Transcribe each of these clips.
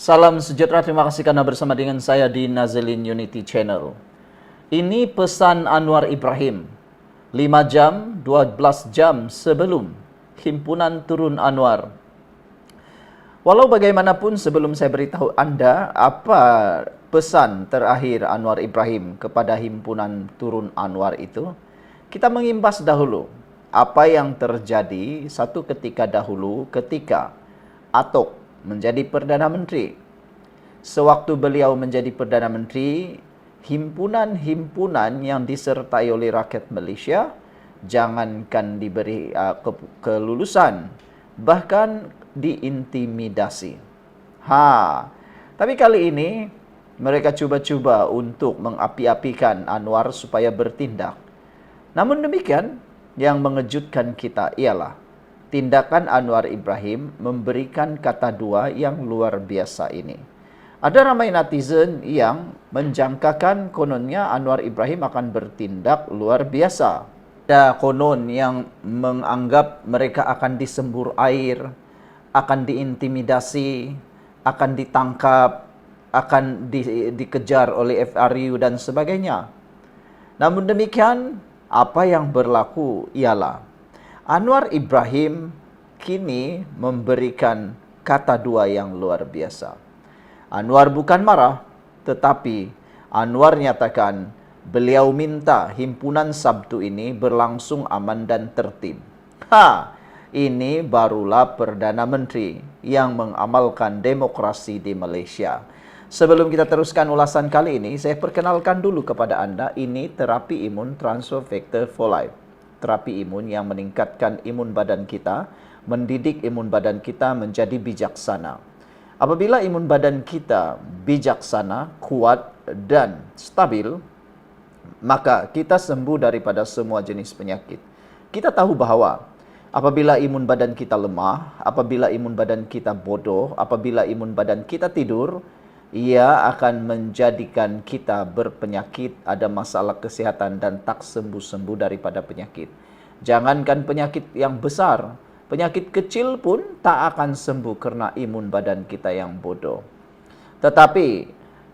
Salam sejahtera, terima kasih karena bersama dengan saya di Nazilin Unity Channel. Ini pesan Anwar Ibrahim, 5 jam, 12 jam sebelum himpunan turun Anwar. Walau bagaimanapun sebelum saya beritahu Anda apa pesan terakhir Anwar Ibrahim kepada himpunan turun Anwar itu, kita mengimbas dahulu apa yang terjadi satu ketika dahulu ketika Atok menjadi Perdana Menteri. Sewaktu beliau menjadi Perdana Menteri, himpunan-himpunan yang disertai oleh rakyat Malaysia jangankan diberi kelulusan, bahkan diintimidasi. Tapi kali ini mereka cuba-cuba untuk mengapi-apikan Anwar supaya bertindak. Namun demikian, yang mengejutkan kita ialah tindakan Anwar Ibrahim memberikan kata dua yang luar biasa ini. Ada ramai netizen yang menjangkakan kononnya Anwar Ibrahim akan bertindak luar biasa. Ada konon yang menganggap mereka akan disembur air, akan diintimidasi, akan ditangkap, akan dikejar oleh FRU dan sebagainya. Namun demikian, apa yang berlaku ialah Anwar Ibrahim kini memberikan kata dua yang luar biasa. Anwar bukan marah, tetapi Anwar nyatakan beliau minta himpunan Sabtu ini berlangsung aman dan tertib. Ini barulah Perdana Menteri yang mengamalkan demokrasi di Malaysia. Sebelum kita teruskan ulasan kali ini, saya perkenalkan dulu kepada Anda, ini terapi imun Transfer Factor for Life. Terapi imun yang meningkatkan imun badan kita, mendidik imun badan kita menjadi bijaksana. Apabila imun badan kita bijaksana, kuat dan stabil, maka kita sembuh daripada semua jenis penyakit. Kita tahu bahawa apabila imun badan kita lemah, apabila imun badan kita bodoh, apabila imun badan kita tidur, ia akan menjadikan kita berpenyakit, ada masalah kesihatan dan tak sembuh-sembuh daripada penyakit. Jangankan penyakit yang besar, penyakit kecil pun tak akan sembuh karena imun badan kita yang bodoh. Tetapi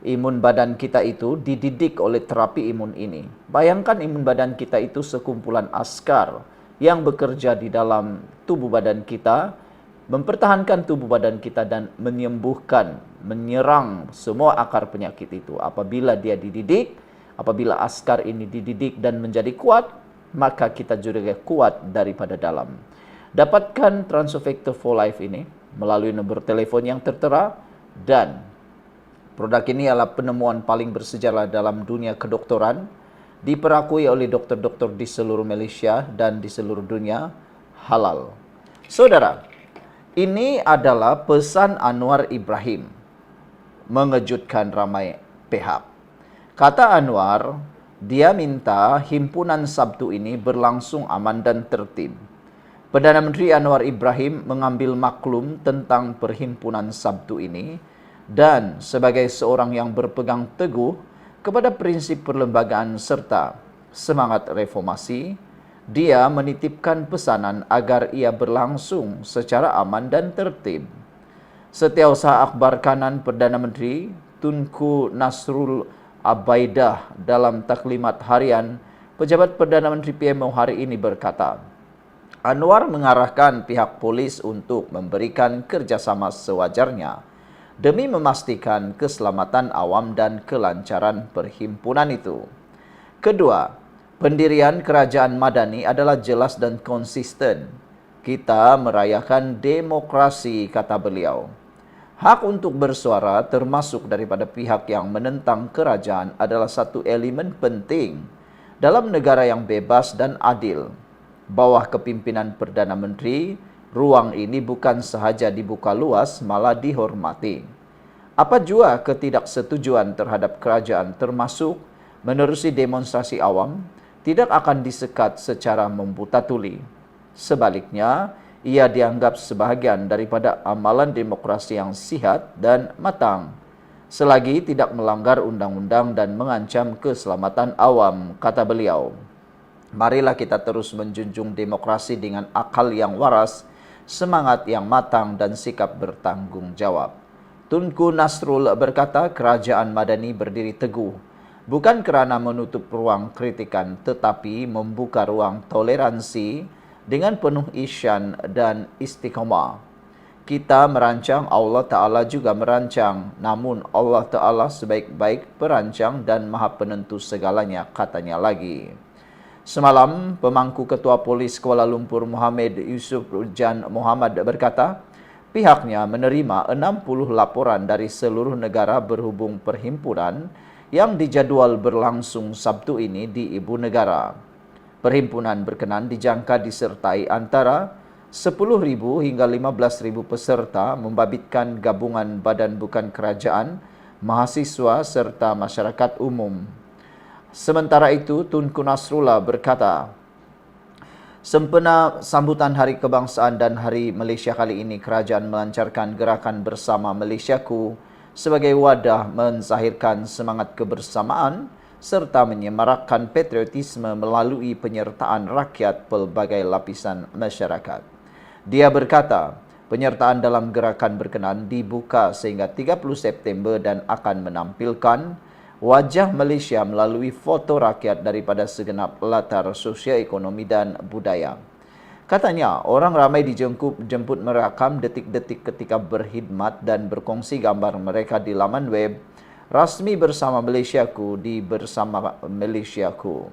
imun badan kita itu dididik oleh terapi imun ini. Bayangkan imun badan kita itu sekumpulan askar yang bekerja di dalam tubuh badan kita, mempertahankan tubuh badan kita dan menyembuhkan, menyerang semua akar penyakit itu. Apabila dia dididik, apabila askar ini dididik dan menjadi kuat, maka kita juga kuat daripada dalam. Dapatkan Transfer Factor for Life ini melalui nombor telefon yang tertera, dan produk ini adalah penemuan paling bersejarah dalam dunia kedokteran, diperakui oleh doktor-doktor di seluruh Malaysia dan di seluruh dunia, halal. Saudara, ini adalah pesan Anwar Ibrahim, mengejutkan ramai pihak. Kata Anwar, dia minta himpunan Sabtu ini berlangsung aman dan tertib. Perdana Menteri Anwar Ibrahim mengambil maklum tentang perhimpunan Sabtu ini, dan sebagai seorang yang berpegang teguh kepada prinsip perlembagaan serta semangat reformasi, dia menitipkan pesanan agar ia berlangsung secara aman dan tertib. Setiausaha akhbar kanan Perdana Menteri Tunku Nasrul Abaidah dalam taklimat harian pejabat Perdana Menteri PMO hari ini berkata, Anwar mengarahkan pihak polis untuk memberikan kerjasama sewajarnya demi memastikan keselamatan awam dan kelancaran perhimpunan itu. Kedua, pendirian kerajaan Madani adalah jelas dan konsisten. Kita merayakan demokrasi, kata beliau. Hak untuk bersuara termasuk daripada pihak yang menentang kerajaan adalah satu elemen penting dalam negara yang bebas dan adil. Bawah kepimpinan Perdana Menteri, ruang ini bukan sahaja dibuka luas, malah dihormati. Apa jua ketidaksetujuan terhadap kerajaan termasuk menerusi demonstrasi awam tidak akan disekat secara membuta tuli. Sebaliknya, ia dianggap sebahagian daripada amalan demokrasi yang sihat dan matang, selagi tidak melanggar undang-undang dan mengancam keselamatan awam, kata beliau. Marilah kita terus menjunjung demokrasi dengan akal yang waras, semangat yang matang dan sikap bertanggung jawab. Tunku Nasrul berkata kerajaan Madani berdiri teguh bukan kerana menutup ruang kritikan tetapi membuka ruang toleransi dengan penuh isyan dan istiqamah. Kita merancang, Allah Ta'ala juga merancang. Namun Allah Ta'ala sebaik-baik perancang dan maha penentu segalanya, katanya lagi. Semalam, pemangku Ketua Polis Kuala Lumpur Muhammad Yusuf Jan Muhammad berkata, pihaknya menerima 60 laporan dari seluruh negara berhubung perhimpunan yang dijadwal berlangsung Sabtu ini di Ibu Negara. Perhimpunan berkenan dijangka disertai antara 10.000 hingga 15.000 peserta membabitkan gabungan badan bukan kerajaan, mahasiswa serta masyarakat umum. Sementara itu, Tunku Nasrullah berkata, sempena sambutan Hari Kebangsaan dan Hari Malaysia kali ini, kerajaan melancarkan gerakan Bersama Malaysiaku sebagai wadah menzahirkan semangat kebersamaan serta menyemarakkan patriotisme melalui penyertaan rakyat pelbagai lapisan masyarakat. Dia berkata, penyertaan dalam gerakan berkenan dibuka sehingga 30 September dan akan menampilkan wajah Malaysia melalui foto rakyat daripada segenap latar sosioekonomi dan budaya. Katanya, orang ramai dijemput merakam detik-detik ketika berkhidmat dan berkongsi gambar mereka di laman web rasmi Bersama Malaysiaku di Bersama Malaysiaku.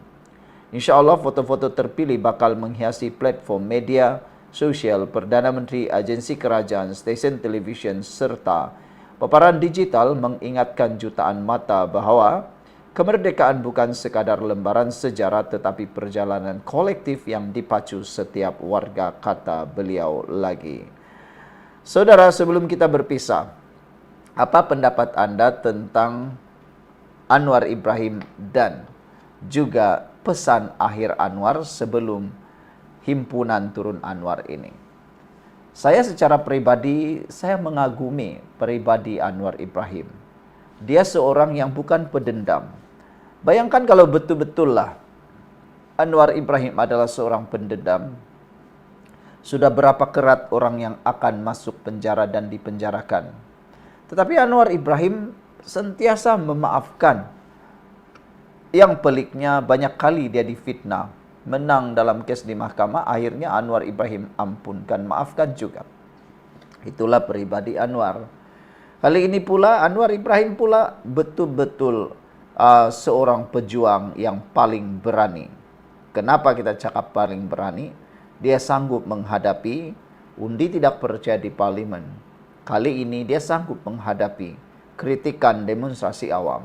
InsyaAllah foto-foto terpilih bakal menghiasi platform media sosial, Perdana Menteri, agensi kerajaan, stesen televisyen serta paparan digital mengingatkan jutaan mata bahawa kemerdekaan bukan sekadar lembaran sejarah tetapi perjalanan kolektif yang dipacu setiap warga, kata beliau lagi. Saudara, sebelum kita berpisah, apa pendapat anda tentang Anwar Ibrahim dan juga pesan akhir Anwar sebelum himpunan turun Anwar ini? Saya secara pribadi, saya mengagumi pribadi Anwar Ibrahim. Dia seorang yang bukan pendendam. Bayangkan kalau betul-betul lah Anwar Ibrahim adalah seorang pendendam, sudah berapa kerat orang yang akan masuk penjara dan dipenjarakan. Tetapi Anwar Ibrahim sentiasa memaafkan. Yang peliknya banyak kali dia difitnah, menang dalam kes di mahkamah, akhirnya Anwar Ibrahim ampunkan, maafkan juga. Itulah pribadi Anwar. Kali ini pula Anwar Ibrahim pula betul-betul seorang pejuang yang paling berani. Kenapa kita cakap paling berani? Dia sanggup menghadapi undi tidak percaya di parlimen. Kali ini dia sanggup menghadapi kritikan demonstrasi awam.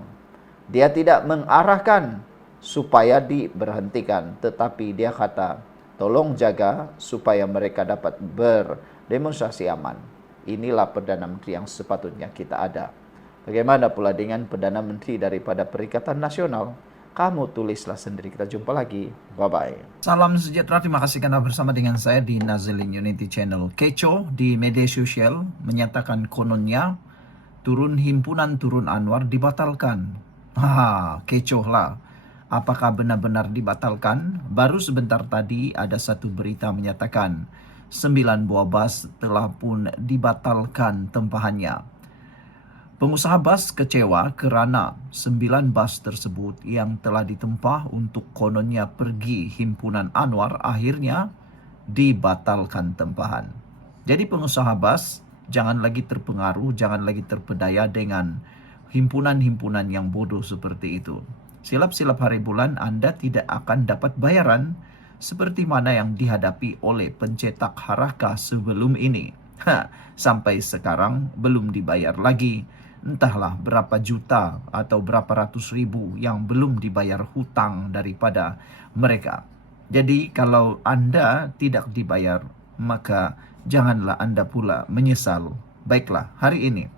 Dia tidak mengarahkan supaya diberhentikan, tetapi dia kata, tolong jaga supaya mereka dapat berdemonstrasi aman. Inilah Perdana Menteri yang sepatutnya kita ada. Bagaimana pula dengan Perdana Menteri daripada Perikatan Nasional? Kamu tulislah sendiri. Kita jumpa lagi. Bye-bye. Salam sejahtera, terima kasih karena bersama dengan saya di Nazilin Unity Channel. Kecoh di media sosial menyatakan kononnya himpunan turun Anwar dibatalkan. Kecoh lah. Apakah benar-benar dibatalkan? Baru sebentar tadi ada satu berita menyatakan 9 buah bas telah pun dibatalkan tempahannya. Pengusaha bas kecewa kerana 9 bas tersebut yang telah ditempah untuk kononnya pergi himpunan Anwar akhirnya dibatalkan tempahan. Jadi pengusaha bas jangan lagi terpengaruh, jangan lagi terpedaya dengan himpunan-himpunan yang bodoh seperti itu. Silap-silap hari bulan Anda tidak akan dapat bayaran seperti mana yang dihadapi oleh pencetak Harakah sebelum ini. Sampai sekarang belum dibayar lagi. Entahlah berapa juta atau berapa ratus ribu yang belum dibayar hutang daripada mereka. Jadi kalau Anda tidak dibayar, maka janganlah Anda pula menyesal. Baiklah, hari ini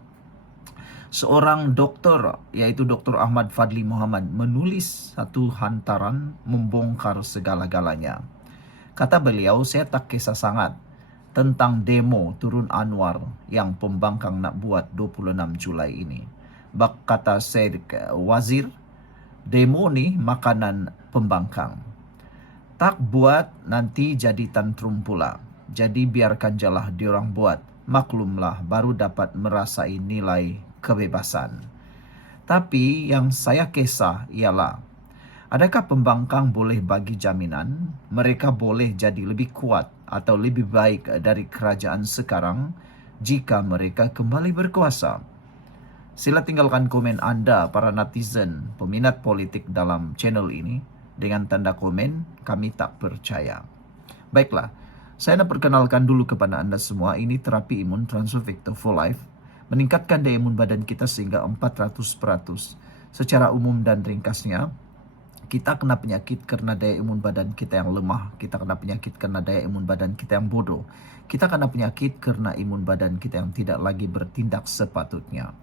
seorang doktor, yaitu Dr. Ahmad Fadli Muhammad, menulis satu hantaran membongkar segala-galanya. Kata beliau, saya tak kisah sangat tentang demo turun Anwar yang pembangkang nak buat 26 Julai ini. Kata Syed Wazir, demo ni makanan pembangkang. Tak buat nanti jadi tantrum pula. Jadi biarkan jelah diorang buat. maklumlah baru dapat merasai nilai kebebasan. Tapi yang saya kisah ialah, adakah pembangkang boleh bagi jaminan mereka boleh jadi lebih kuat atau lebih baik dari kerajaan sekarang jika mereka kembali berkuasa? Sila tinggalkan komen Anda para netizen peminat politik dalam channel ini dengan tanda komen kami tak percaya. Baiklah, saya nak perkenalkan dulu kepada Anda semua, ini terapi imun Transfer Factor for Life meningkatkan daya imun badan kita sehingga 400%. Secara umum dan ringkasnya, kita kena penyakit karena daya imun badan kita yang lemah. Kita kena penyakit karena daya imun badan kita yang bodoh. Kita kena penyakit karena imun badan kita yang tidak lagi bertindak sepatutnya.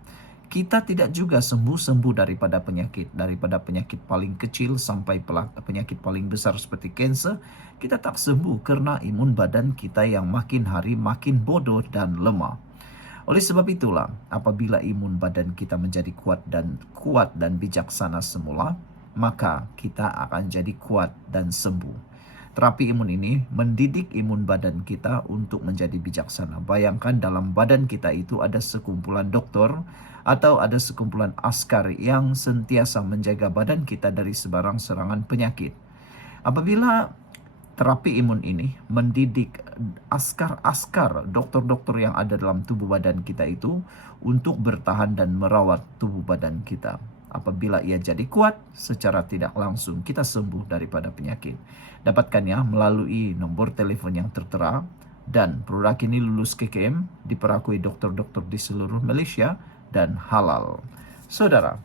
Kita tidak juga sembuh-sembuh daripada penyakit paling kecil sampai penyakit paling besar seperti kanser. Kita tak sembuh karena imun badan kita yang makin hari makin bodoh dan lemah. Oleh sebab itulah, apabila imun badan kita menjadi kuat dan bijaksana semula, maka kita akan jadi kuat dan sembuh. Terapi imun ini mendidik imun badan kita untuk menjadi bijaksana. Bayangkan dalam badan kita itu ada sekumpulan dokter atau ada sekumpulan askar yang sentiasa menjaga badan kita dari sebarang serangan penyakit. Apabila terapi imun ini mendidik askar-askar, dokter-dokter yang ada dalam tubuh badan kita itu untuk bertahan dan merawat tubuh badan kita. Apabila ia jadi kuat, secara tidak langsung kita sembuh daripada penyakit. Dapatkannya melalui nomor telepon yang tertera, dan produk ini lulus KKM, diperakui dokter-dokter di seluruh Malaysia dan halal. Saudara,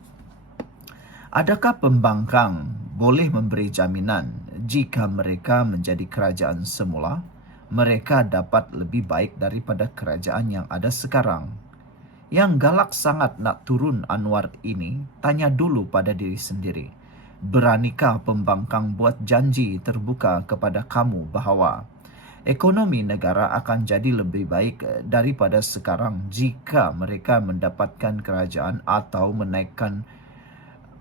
adakah pembangkang boleh memberi jaminan jika mereka menjadi kerajaan semula, mereka dapat lebih baik daripada kerajaan yang ada sekarang? Yang galak sangat nak turun Anwar ini, tanya dulu pada diri sendiri. Beranikah pembangkang buat janji terbuka kepada kamu bahawa ekonomi negara akan jadi lebih baik daripada sekarang jika mereka mendapatkan kerajaan atau menaikkan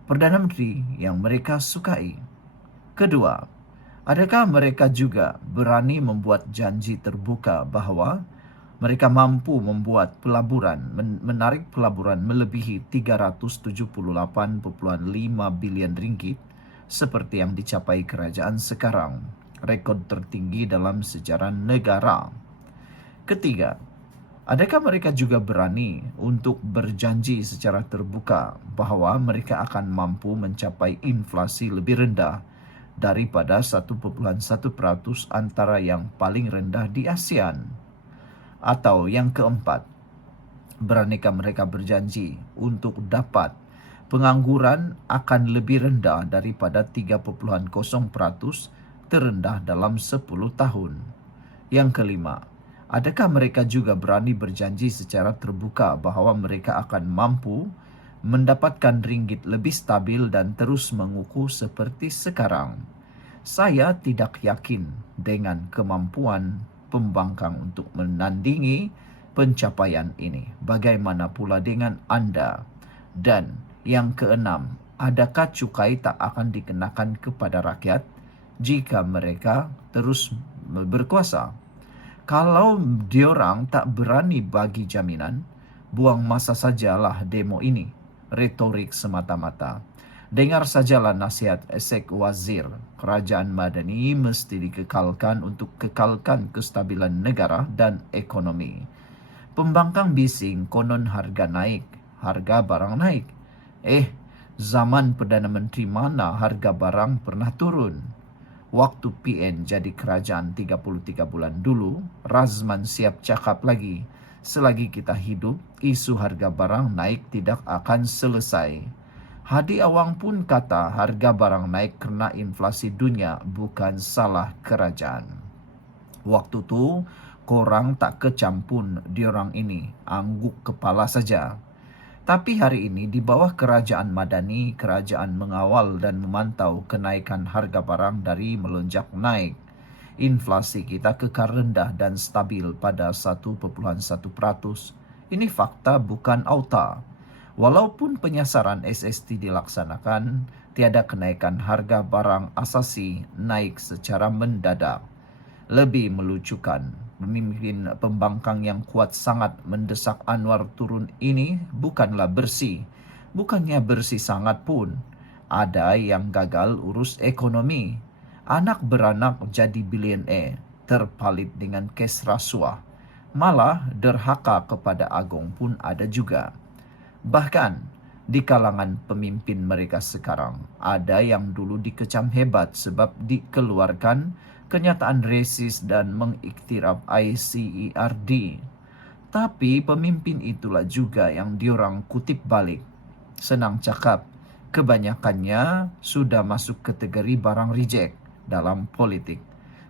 Perdana Menteri yang mereka sukai? Kedua, adakah mereka juga berani membuat janji terbuka bahawa mereka mampu membuat pelaburan, menarik pelaburan melebihi 378.5 bilion ringgit seperti yang dicapai kerajaan sekarang, rekod tertinggi dalam sejarah negara? Ketiga, adakah mereka juga berani untuk berjanji secara terbuka bahawa mereka akan mampu mencapai inflasi lebih rendah daripada 1.1% antara yang paling rendah di ASEAN? Atau yang keempat, beranikah mereka berjanji untuk dapat pengangguran akan lebih rendah daripada 3.0% terendah dalam 10 tahun? Yang kelima, adakah mereka juga berani berjanji secara terbuka bahawa mereka akan mampu mendapatkan ringgit lebih stabil dan terus mengukuh seperti sekarang? Saya tidak yakin dengan kemampuan pembangkang untuk menandingi pencapaian ini. Bagaimana pula dengan Anda? Dan yang keenam, adakah cukai tak akan dikenakan kepada rakyat jika mereka terus berkuasa? Kalau diorang tak berani bagi jaminan, buang masa sajalah demo ini. Retorik semata-mata. Dengar sajalah nasihat Esek Wazir. Kerajaan Madani mesti dikekalkan untuk kekalkan kestabilan negara dan ekonomi. Pembangkang bising konon harga naik, harga barang naik. Zaman Perdana Menteri mana harga barang pernah turun? Waktu PN jadi kerajaan 33 bulan dulu, Razman siap cakap lagi, selagi kita hidup, isu harga barang naik tidak akan selesai. Hadi Awang pun kata harga barang naik kerana inflasi dunia, bukan salah kerajaan. Waktu tu, korang tak kecampun diorang ini, angguk kepala saja. Tapi hari ini di bawah kerajaan Madani, kerajaan mengawal dan memantau kenaikan harga barang dari melonjak naik. Inflasi kita kekal rendah dan stabil pada 1.1%. Ini fakta bukan auta. Walaupun penyasaran SST dilaksanakan, tiada kenaikan harga barang asasi naik secara mendadak. Lebih melucukan, pemimpin pembangkang yang kuat sangat mendesak Anwar turun ini bukanlah bersih. Bukannya bersih sangat pun. Ada yang gagal urus ekonomi. Anak beranak jadi bilioner, terpalit dengan kes rasuah. Malah derhaka kepada Agong pun ada juga. Bahkan di kalangan pemimpin mereka sekarang, ada yang dulu dikecam hebat sebab dikeluarkan kenyataan resis dan mengiktiraf ICERD. Tapi pemimpin itulah juga yang diorang kutip balik. Senang cakap, kebanyakannya sudah masuk kategori barang reject dalam politik.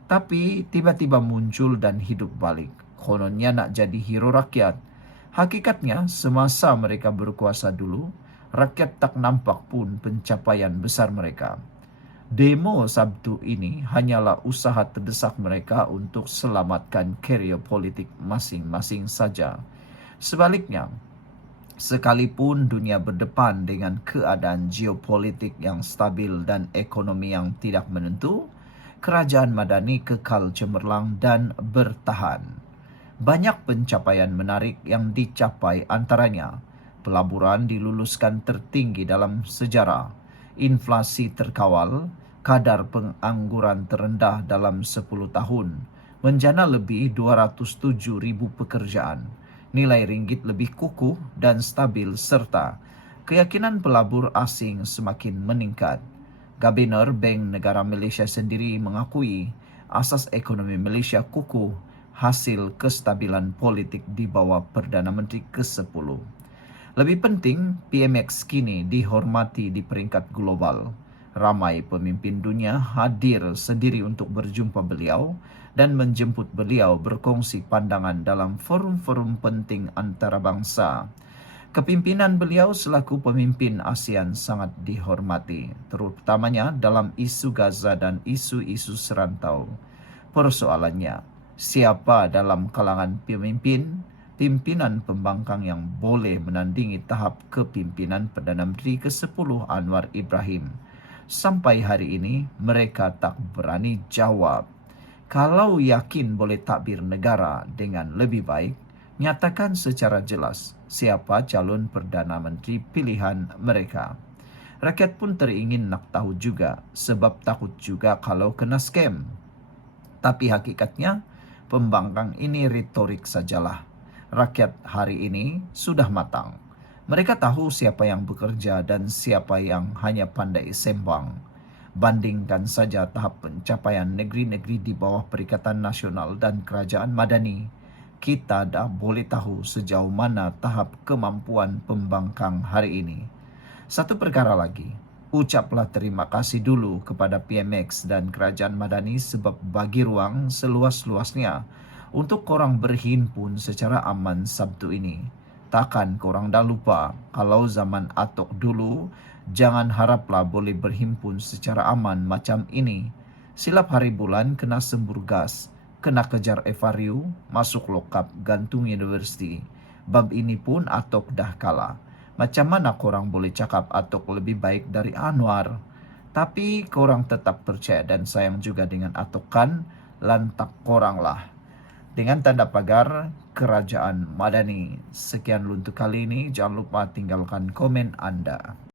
Tapi tiba-tiba muncul dan hidup balik. Kononnya nak jadi hero rakyat. Hakikatnya semasa mereka berkuasa dulu, rakyat tak nampak pun pencapaian besar mereka. Demo Sabtu ini hanyalah usaha terdesak mereka untuk selamatkan karier politik masing-masing saja. Sebaliknya, sekalipun dunia berdepan dengan keadaan geopolitik yang stabil dan ekonomi yang tidak menentu, kerajaan Madani kekal cemerlang dan bertahan. Banyak pencapaian menarik yang dicapai, antaranya pelaburan diluluskan tertinggi dalam sejarah, inflasi terkawal, kadar pengangguran terendah dalam 10 tahun, menjana lebih 207,000 pekerjaan, nilai ringgit lebih kukuh dan stabil, serta keyakinan pelabur asing semakin meningkat. Gubernur Bank Negara Malaysia sendiri mengakui asas ekonomi Malaysia kukuh hasil kestabilan politik di bawah Perdana Menteri ke-10. Lebih penting, PMX kini dihormati di peringkat global. Ramai pemimpin dunia hadir sendiri untuk berjumpa beliau dan menjemput beliau berkongsi pandangan dalam forum-forum penting antarabangsa. Kepimpinan beliau selaku pemimpin ASEAN sangat dihormati, terutamanya dalam isu Gaza dan isu-isu serantau. Persoalannya, siapa dalam kalangan pimpinan pembangkang yang boleh menandingi tahap kepimpinan Perdana Menteri ke-10 Anwar Ibrahim? Sampai hari ini mereka tak berani jawab. Kalau yakin boleh takbir negara dengan lebih baik, nyatakan secara jelas siapa calon Perdana Menteri pilihan mereka. Rakyat pun teringin nak tahu juga, sebab takut juga kalau kena scam. Tapi hakikatnya, pembangkang ini retorik sajalah. Rakyat hari ini sudah matang. Mereka tahu siapa yang bekerja dan siapa yang hanya pandai sembang. Bandingkan saja tahap pencapaian negeri-negeri di bawah Perikatan Nasional dan Kerajaan Madani. Kita dah boleh tahu sejauh mana tahap kemampuan pembangkang hari ini. Satu perkara lagi, ucaplah terima kasih dulu kepada PMX dan Kerajaan Madani sebab bagi ruang seluas-luasnya untuk korang berhimpun secara aman Sabtu ini. Takkan korang dah lupa kalau zaman Atok dulu, jangan haraplah boleh berhimpun secara aman macam ini. Silap hari bulan kena sembur gas, kena kejar FRU, masuk lokap, gantung universiti. Bab ini pun Atok dah kalah. Macam mana korang boleh cakap Atok lebih baik dari Anwar? Tapi korang tetap percaya dan sayang juga dengan Atok kan? Lantak korang lah. Dengan tanda pagar Kerajaan Madani. Sekian untuk kali ini. Jangan lupa tinggalkan komen anda.